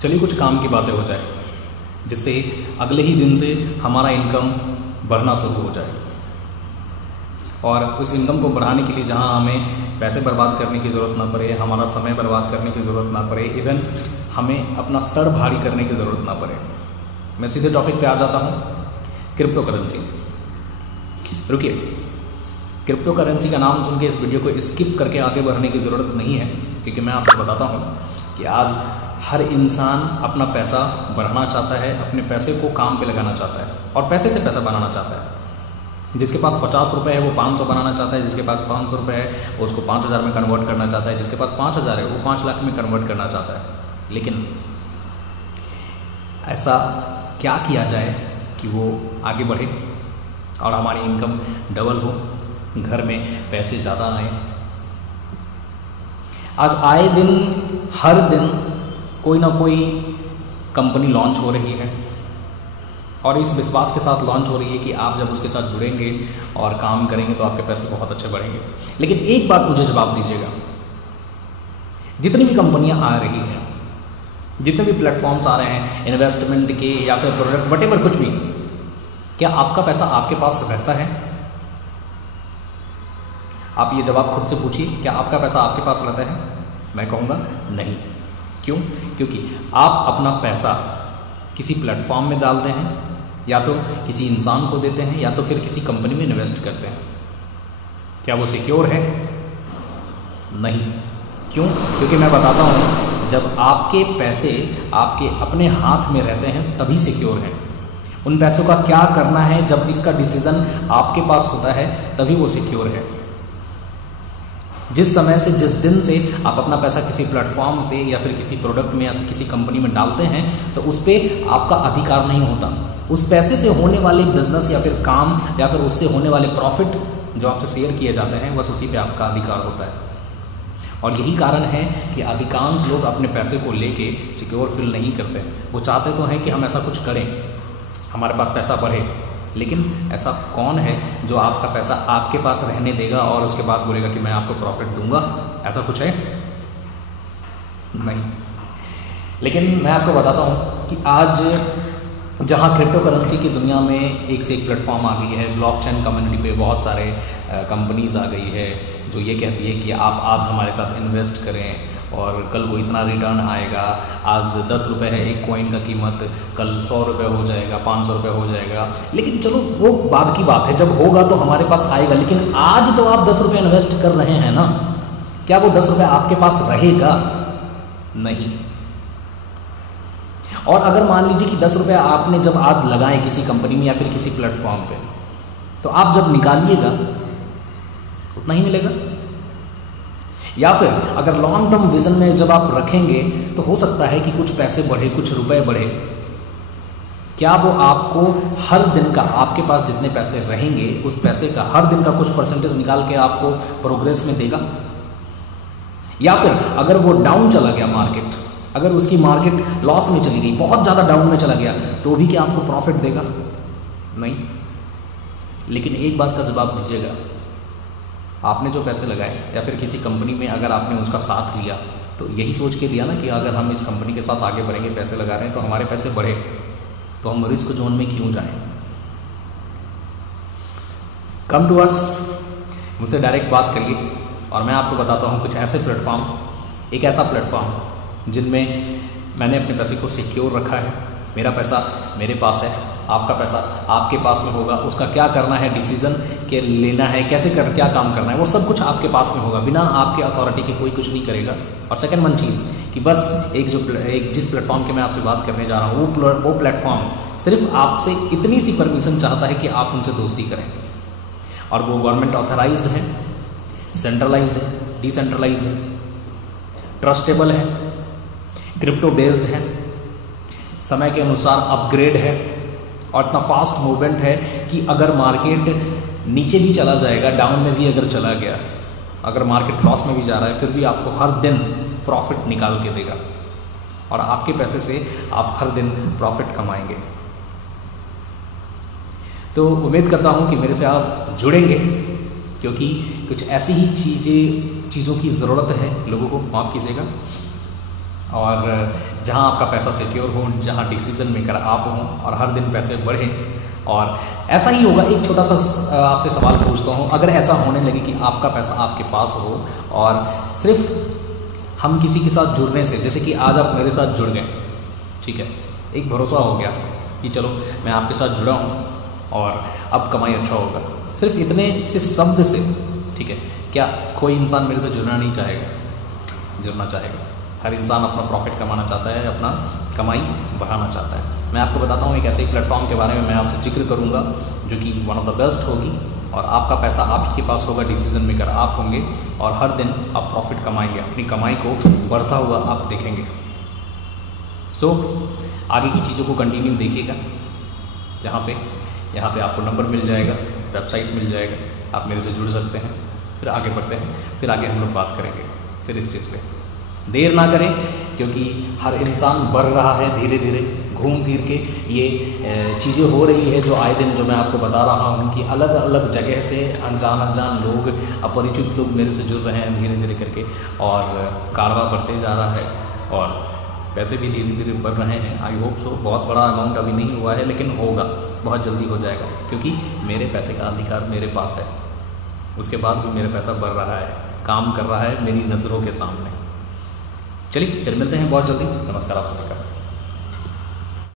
चलिए कुछ काम की बातें हो जाए जिससे अगले ही दिन से हमारा इनकम बढ़ना शुरू हो जाए। और उस इनकम को बढ़ाने के लिए जहां हमें पैसे बर्बाद करने की ज़रूरत ना पड़े, हमारा समय बर्बाद करने की ज़रूरत ना पड़े, इवन हमें अपना सर भारी करने की ज़रूरत ना पड़े। मैं सीधे टॉपिक पे आ जाता हूँ, क्रिप्टो करेंसी। रुकिए, क्रिप्टो करेंसी का नाम सुन के इस वीडियो को स्किप करके आगे बढ़ने की ज़रूरत नहीं है, क्योंकि मैं आपको बताता हूँ कि आज हर इंसान अपना पैसा बढ़ाना चाहता है, अपने पैसे को काम पे लगाना चाहता है और पैसे से पैसा बनाना चाहता है। जिसके पास 50 रुपये है वो 500 बनाना चाहता है, जिसके पास 500 रुपये है वो उसको 5000 में कन्वर्ट करना चाहता है, जिसके पास 5000 है वो 5 लाख में कन्वर्ट करना चाहता है। लेकिन ऐसा क्या किया जाए कि वो आगे बढ़े और हमारी इनकम डबल हो, घर में पैसे ज़्यादा आए। आज आए दिन हर दिन कोई ना कोई कंपनी लॉन्च हो रही है और इस विश्वास के साथ लॉन्च हो रही है कि आप जब उसके साथ जुड़ेंगे और काम करेंगे तो आपके पैसे बहुत अच्छे बढ़ेंगे। लेकिन एक बात मुझे जवाब दीजिएगा, जितनी भी कंपनियां आ रही हैं, जितने भी प्लेटफॉर्म्स आ रहे हैं इन्वेस्टमेंट के या फिर प्रोडक्ट वटेवर कुछ भी, क्या आपका पैसा आपके पास रहता है? आप ये जवाब खुद से पूछिए, क्या आपका पैसा आपके पास रहता है? मैं कहूँगा नहीं। क्यों? क्योंकि आप अपना पैसा किसी प्लेटफॉर्म में डालते हैं, या तो किसी इंसान को देते हैं, या तो फिर किसी कंपनी में इन्वेस्ट करते हैं। क्या वो सिक्योर है? नहीं। क्यों? क्योंकि मैं बताता हूँ, जब आपके पैसे आपके अपने हाथ में रहते हैं तभी सिक्योर हैं। उन पैसों का क्या करना है जब इसका डिसीजन आपके पास होता है तभी वो सिक्योर है। जिस समय से, जिस दिन से आप अपना पैसा किसी प्लेटफॉर्म पे या फिर किसी प्रोडक्ट में या किसी कंपनी में डालते हैं तो उस पर आपका अधिकार नहीं होता। उस पैसे से होने वाले बिजनेस या फिर काम या फिर उससे होने वाले प्रॉफिट जो आपसे शेयर किए जाते हैं, बस उसी पे आपका अधिकार होता है। और यही कारण है कि अधिकांश लोग अपने पैसे को लेके सिक्योर फील नहीं करते। वो चाहते तो हैं कि हम ऐसा कुछ करें, हमारे पास पैसा बढ़े, लेकिन ऐसा कौन है जो आपका पैसा आपके पास रहने देगा और उसके बाद बोलेगा कि मैं आपको प्रॉफिट दूंगा? ऐसा कुछ है? नहीं। लेकिन मैं आपको बताता हूँ कि आज जहाँ क्रिप्टो करेंसी की दुनिया में एक से एक प्लेटफॉर्म आ गई है, ब्लॉकचेन कम्युनिटी पे बहुत सारे कंपनीज आ गई है जो ये कहती है कि आप आज हमारे साथ इन्वेस्ट करें और कल वो इतना रिटर्न आएगा। आज 10 रुपये है एक कॉइन का कीमत, कल 100 रुपये हो जाएगा, 500 रुपये हो जाएगा। लेकिन चलो वो बाद की बात है, जब होगा तो हमारे पास आएगा। लेकिन आज तो आप 10 रुपये इन्वेस्ट कर रहे हैं ना, क्या वो 10 रुपये आपके पास रहेगा? नहीं। और अगर मान लीजिए कि 10 रुपये आपने जब आज लगाए किसी कंपनी में या फिर किसी प्लेटफॉर्म पे, तो आप जब निकालिएगा उतना ही मिलेगा। या फिर अगर लॉन्ग टर्म विजन में जब आप रखेंगे तो हो सकता है कि कुछ पैसे बढ़े, कुछ रुपए बढ़े। क्या वो आपको हर दिन का, आपके पास जितने पैसे रहेंगे उस पैसे का हर दिन का कुछ परसेंटेज निकाल के आपको प्रोग्रेस में देगा? या फिर अगर वो डाउन चला गया मार्केट, अगर उसकी मार्केट लॉस में चली गई, बहुत ज़्यादा डाउन में चला गया, तो भी क्या आपको प्रॉफिट देगा? नहीं। लेकिन एक बात का जवाब दीजिएगा, आपने जो पैसे लगाए या फिर किसी कंपनी में अगर आपने उसका साथ लिया तो यही सोच के दिया ना कि अगर हम इस कंपनी के साथ आगे बढ़ेंगे, पैसे लगा रहे हैं तो हमारे पैसे बढ़े, तो हम रिस्क जोन में क्यों जाएं? कम टू अस, मुझसे डायरेक्ट बात करिए और मैं आपको बताता हूँ कुछ ऐसे प्लेटफॉर्म, एक ऐसा प्लेटफॉर्म जिनमें मैंने अपने पैसे को सिक्योर रखा है। मेरा पैसा मेरे पास है, आपका पैसा आपके पास में होगा। उसका क्या करना है, डिसीजन के लेना है, कैसे कर, क्या काम करना है, वो सब कुछ आपके पास में होगा। बिना आपके अथॉरिटी के कोई कुछ नहीं करेगा। और सेकंड वन चीज़ कि बस एक जिस प्लेटफॉर्म की मैं आपसे बात करने जा रहा हूँ वो प्लेटफॉर्म सिर्फ आपसे इतनी सी परमिशन चाहता है कि आप उनसे दोस्ती करें। और वो गवर्नमेंट ऑथराइज्ड है, सेंट्रलाइज्ड है, डिसेंट्रलाइज्ड है, ट्रस्टेबल है, क्रिप्टो बेस्ड है, समय के अनुसार अपग्रेड है और इतना फास्ट मूवमेंट है कि अगर मार्केट नीचे भी चला जाएगा, डाउन में भी अगर चला गया, अगर मार्केट लॉस में भी जा रहा है, फिर भी आपको हर दिन प्रॉफिट निकाल के देगा और आपके पैसे से आप हर दिन प्रॉफिट कमाएंगे। तो उम्मीद करता हूँ कि मेरे से आप जुड़ेंगे, क्योंकि कुछ ऐसी ही चीज़ों की ज़रूरत है लोगों को, माफ़ कीजिएगा, और जहां आपका पैसा सिक्योर हो, जहां डिसीजन मेकर आप हों और हर दिन पैसे बढ़ें। और ऐसा ही होगा। एक छोटा सा आपसे सवाल पूछता हूँ, अगर ऐसा होने लगे कि आपका पैसा आपके पास हो और सिर्फ हम किसी के साथ जुड़ने से, जैसे कि आज आप मेरे साथ जुड़ गए, ठीक है, एक भरोसा हो गया कि चलो मैं आपके साथ जुड़ा हूँ और अब कमाई अच्छा होगा, सिर्फ इतने से शब्द से, ठीक है, क्या कोई इंसान मेरे से जुड़ना नहीं चाहेगा? जुड़ना चाहेगा। हर इंसान अपना प्रॉफिट कमाना चाहता है, अपना कमाई बढ़ाना चाहता है। मैं आपको बताता हूँ एक ऐसे ही प्लेटफॉर्म के बारे में मैं आपसे जिक्र करूँगा जो कि वन ऑफ द बेस्ट होगी और आपका पैसा आप ही के पास होगा, डिसीजन मेकर आप होंगे और हर दिन आप प्रॉफिट कमाएंगे, अपनी कमाई को बढ़ता हुआ आप देखेंगे। सो आगे की चीज़ों को कंटिन्यू देखिएगा। यहाँ पे आपको नंबर मिल जाएगा, वेबसाइट मिल जाएगा, आप मेरे से जुड़ सकते हैं। फिर आगे बढ़ते हैं, फिर आगे हम लोग बात करेंगे फिर इस चीज़ पे। देर ना करें क्योंकि हर इंसान बढ़ रहा है धीरे धीरे, घूम फिर के ये चीज़ें हो रही है जो आए दिन जो मैं आपको बता रहा हूँ कि अलग अलग जगह से अनजान लोग, अपरिचित लोग मेरे से जुड़ रहे हैं धीरे धीरे करके और कारवा बढ़ते जा रहा है और पैसे भी धीरे धीरे बढ़ रहे हैं। I hope so. बहुत बड़ा अमाउंट अभी नहीं हुआ है लेकिन होगा, बहुत जल्दी हो जाएगा क्योंकि मेरे पैसे का अधिकार मेरे पास है। उसके बाद भी मेरा पैसा बढ़ रहा है, काम कर रहा है मेरी नज़रों के सामने। चलिए फिर मिलते हैं बहुत जल्दी। नमस्कार आप सभी का।